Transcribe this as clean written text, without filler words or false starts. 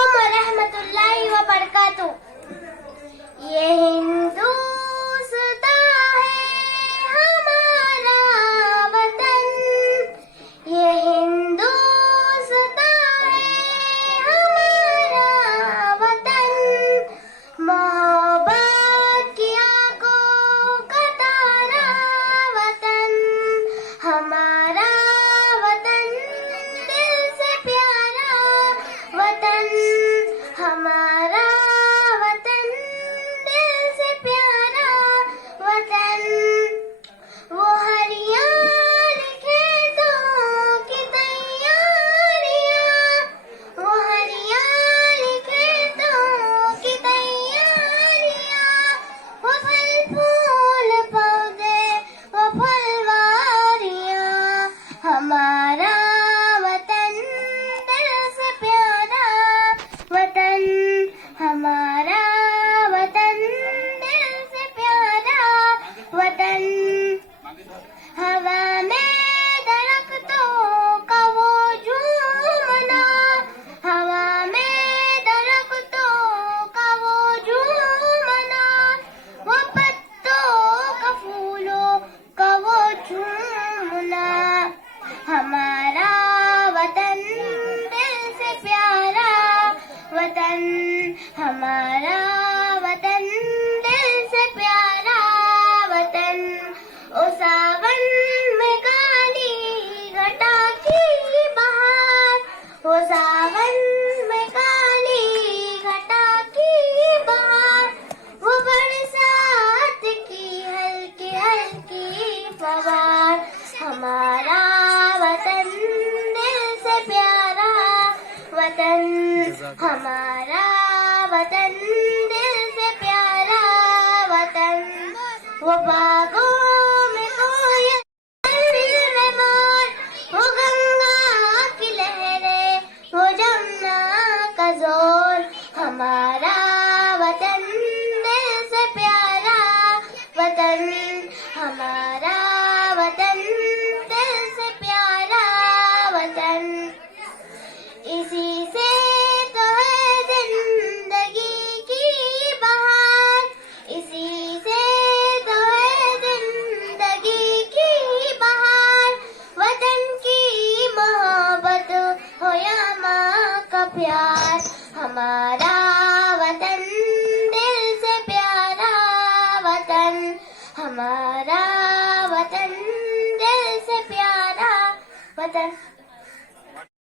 अलैकुम वरहमतुल्लाहि वबरकातुह। ये हिंदुस्तां है हमारा वतन, ये हिंदुस्तां है हमारा वतन। मोहब्बत की आंखों का तारा वतन, हमारा वतन दिल से प्यारा वतन, हमारा वतन दिल से प्यारा वतन। वो हरियाली खेतों की तैयारियां, वो हरियाली खेतों की तैयारियां, वो फल फूल पौधे वो फलवारियां, हमारा वतन दिल से प्यारा वतन, हमारा वतन दिल से प्यारा वतन। हवा में दरख्तों का वो झूमना, हवा में दरख्तों का वो झूमना, वो पत्तों का फूलों का वो झूमना, हमारा वतन दिल से प्यारा वतन, हमारा वतन दिल से प्यारा वतन। ओ सावन में काली घटा की बहार, ओ सावन में काली घटा की बहार, वो बरसात की हल्की हल्की फवार, हमारा वतन दिल से प्यारा वतन, हमारा वतन दिल से प्यारा वतन। वो बागों में कोयल में मोर, वो गंगा की लहरें वो जमुना का जोर, हमारा वतन दिल से प्यारा वतन, हमारा वतन दिल से प्यारा वतन। इसी से तो है जिंदगी की बहार, इसी से तो है जिंदगी की बहार। वतन की मोहब्बत हो या माँ का प्यार।